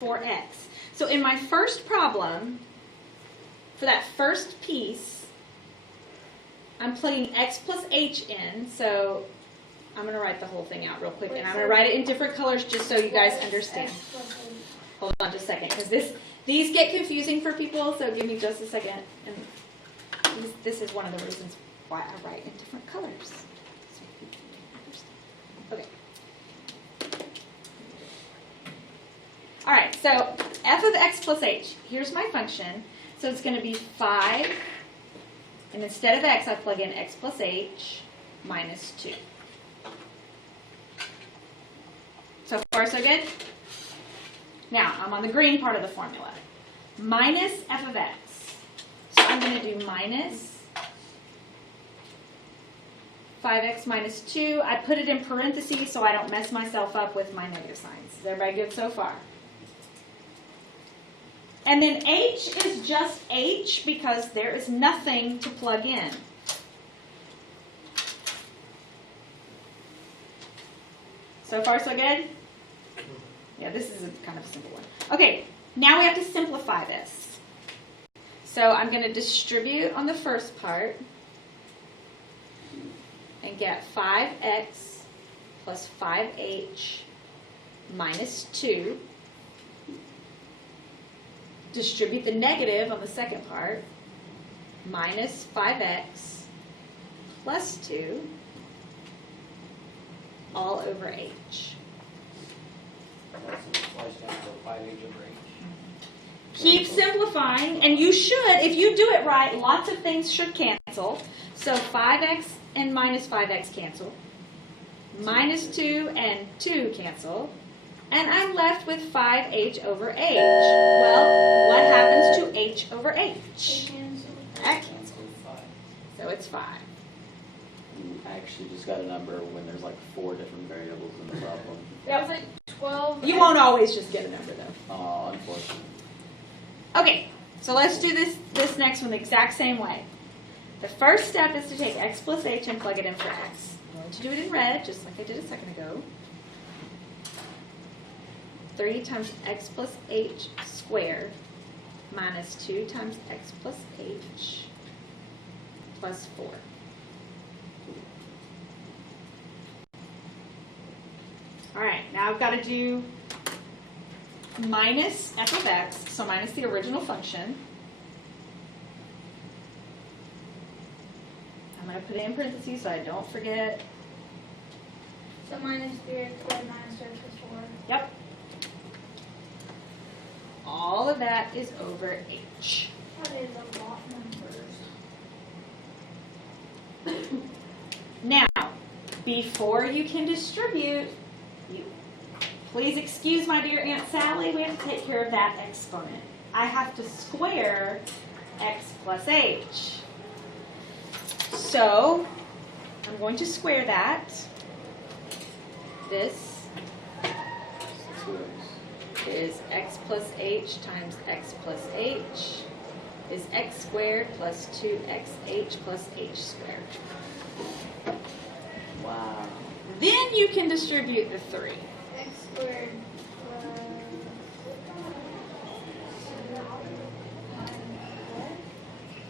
4x. So in my first problem, for that first piece, I'm plugging x plus h in. So I'm going to write the whole thing out real quick, and I'm going to write it in different colors just so you guys understand. Hold on just a second, because these get confusing for people, so give me just a second. And this is one of the reasons why I write in different colors. Okay. All right, so f of x plus h. Here's my function. So it's going to be 5, and instead of x, I plug in x plus h minus 2. So far, so good? Now, I'm on the green part of the formula. Minus f of x. So I'm going to do minus 5x minus 2. I put it in parentheses so I don't mess myself up with my negative signs. Is everybody good so far? And then h is just h because there is nothing to plug in. So far, so good? Yeah, this is kind of a simple one. Okay, now we have to simplify this. So I'm going to distribute on the first part and get 5x plus 5h minus 2. Distribute the negative on the second part, minus 5x plus 2 all over h. Keep simplifying, and you should, if you do it right, lots of things should cancel. So 5x and minus 5x cancel. Minus 2 and 2 cancel. And I'm left with 5h over h. Well, what happens to h over h? That cancels. So it's 5. I actually just got a number when there's like 4 different variables in the problem. That was like 12. You won't always just get a number, though. Oh, unfortunately. Okay, so let's do this next one the exact same way. The first step is to take x plus h and plug it in for x. I'm going to do it in red, just like I did a second ago. 3 times x plus h squared minus 2 times x plus h plus 4. All right, now I've got to do minus f of x, so minus the original function. I'm going to put it in parentheses so I don't forget. So minus 3x squared minus 3x plus 4. Yep. All of that is over h. That is a lot of numbers. Now, before you can distribute, please excuse my dear Aunt Sally, we have to take care of that exponent. I have to square x plus h. So, I'm going to square that. This is x plus h times x plus h is x squared plus 2xh plus h squared. Wow. Then you can distribute the 3. X squared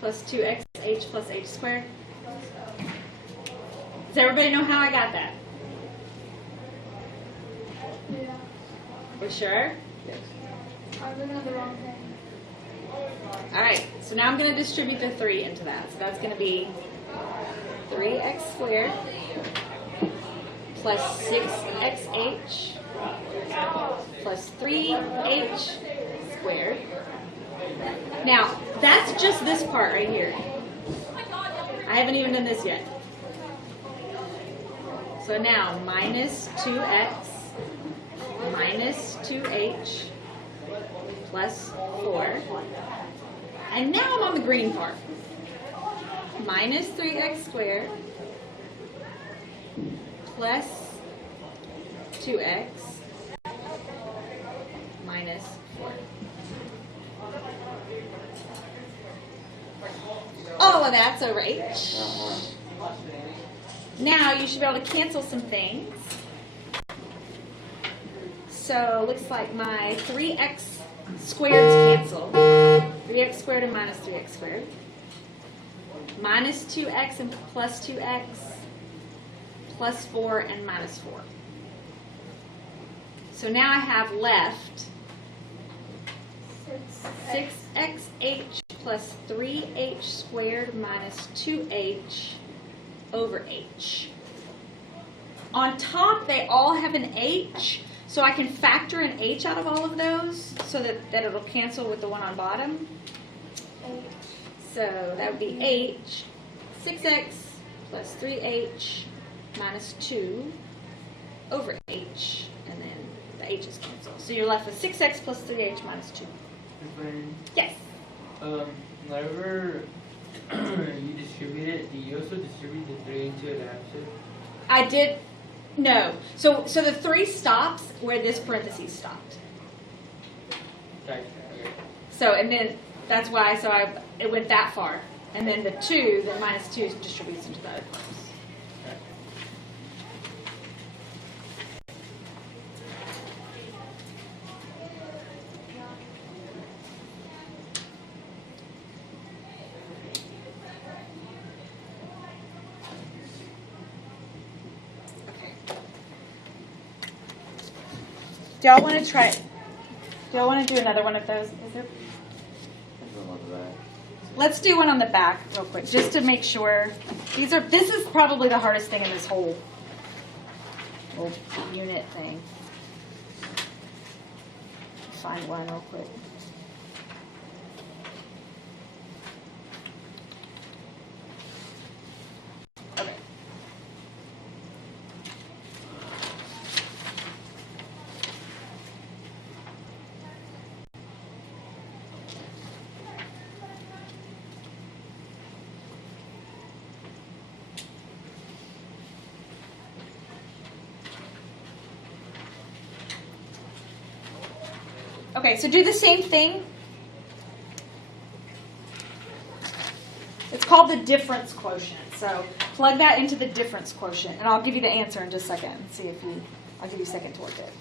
Plus 2xh plus h squared. Does everybody know how I got that? Yeah. You sure? Yes. I was looking at the wrong thing. All right, so now I'm going to distribute the 3 into that. So that's going to be 3x squared plus 6xh plus 3h squared. Now, that's just this part right here. I haven't even done this yet. So now, minus 2x minus 2h plus 4. And now I'm on the green part. Minus 3x squared plus 2x minus 4. All of that's over h. Now you should be able to cancel some things. so looks like my 3x squareds cancel. 3x squared and minus 3x squared. Minus 2x and plus 2x. Plus 4 and minus 4. So now I have left 6xh plus 3h squared minus 2h over h. On top, they all have an h, so I can factor an h out of all of those so that it'll cancel with the one on bottom. So that would be h, 6x plus 3h minus 2 over h, and then the h is canceled. So you're left with 6x plus 3h minus 2. Yes? Whenever you distribute it, do you also distribute the 3 into an abscess? I did, no. So the 3 stops where this parentheses stopped. Okay. So, and then that's why, it went that far. And then the 2, the minus 2 distributes into the other columns. Do y'all want to try? Do y'all want to do another one of those? Is there? Let's do one on the back real quick, just to make sure. This is probably the hardest thing in this whole unit thing. Find one real quick. Okay. Okay, so do the same thing. It's called the difference quotient. So plug that into the difference quotient, and I'll give you the answer in just a second. See if I'll give you a second to work it.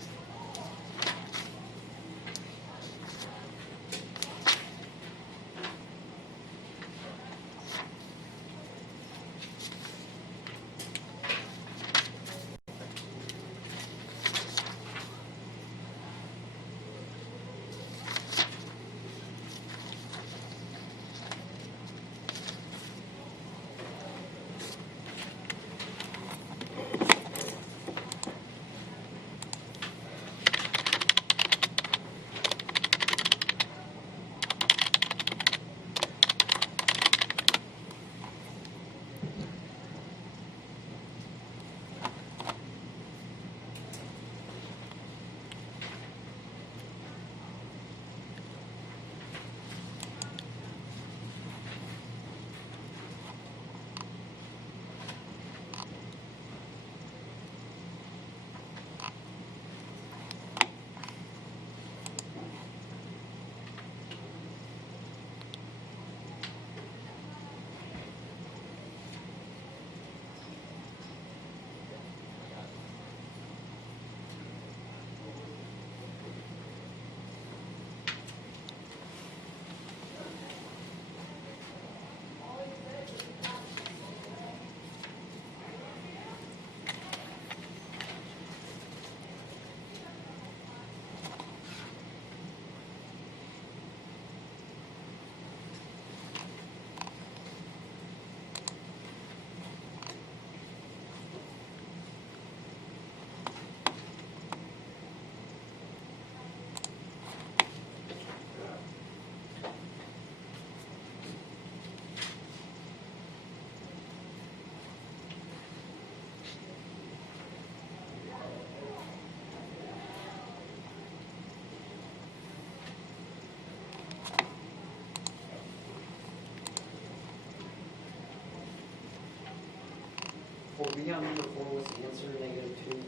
For B on number 4, what's the answer? -2.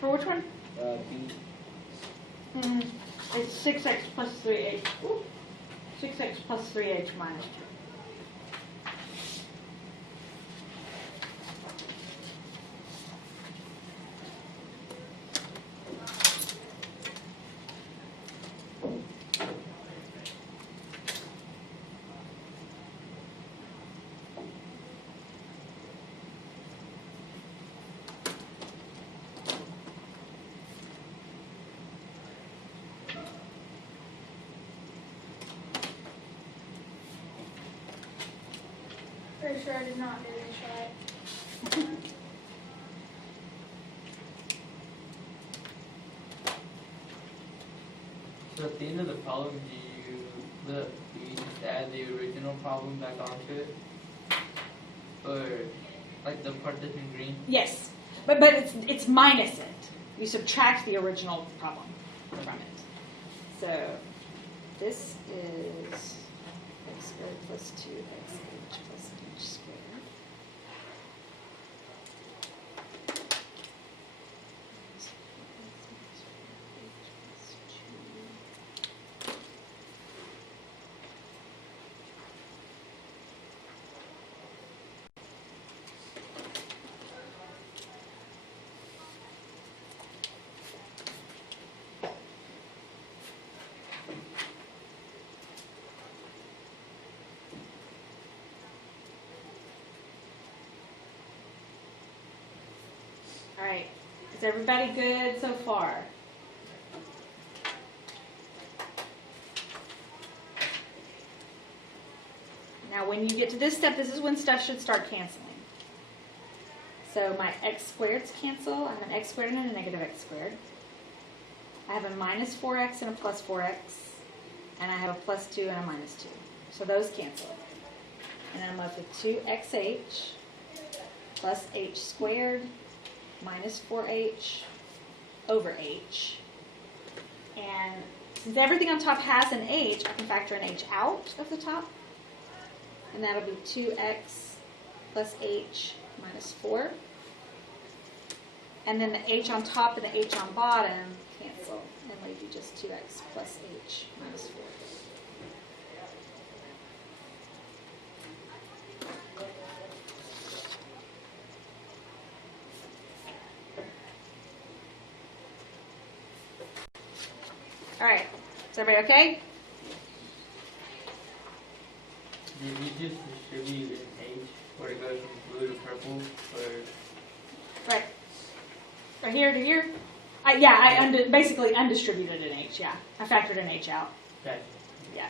For which one? B. It's 6x plus 3h. 6x plus 3h minus 2. pretty sure I did not do this right. So at the end of the problem, do you just add the original problem back onto it? Or like the part that's in green? Yes, but it's minus it. You subtract the original problem from it. So this is x squared plus 2xh plus h squared. All right, is everybody good so far? Now when you get to this step, this is when stuff should start canceling. So my x squareds cancel. I have an x squared and a negative x squared. I have a minus 4x and a plus 4x. And I have a plus 2 and a minus 2. So those cancel. And then I'm left with 2xh plus h squared minus 4h over h. And since everything on top has an h, I can factor an h out of the top. And that'll be 2x plus h minus 4. And then the h on top and the h on bottom cancel and leave you just 2x plus h minus 4. All right, is everybody okay? Did you just distribute an H where it goes from blue to purple? Or Right. Right here to here? Yeah, I basically undistributed an h, yeah. I factored an h out. that? Yeah.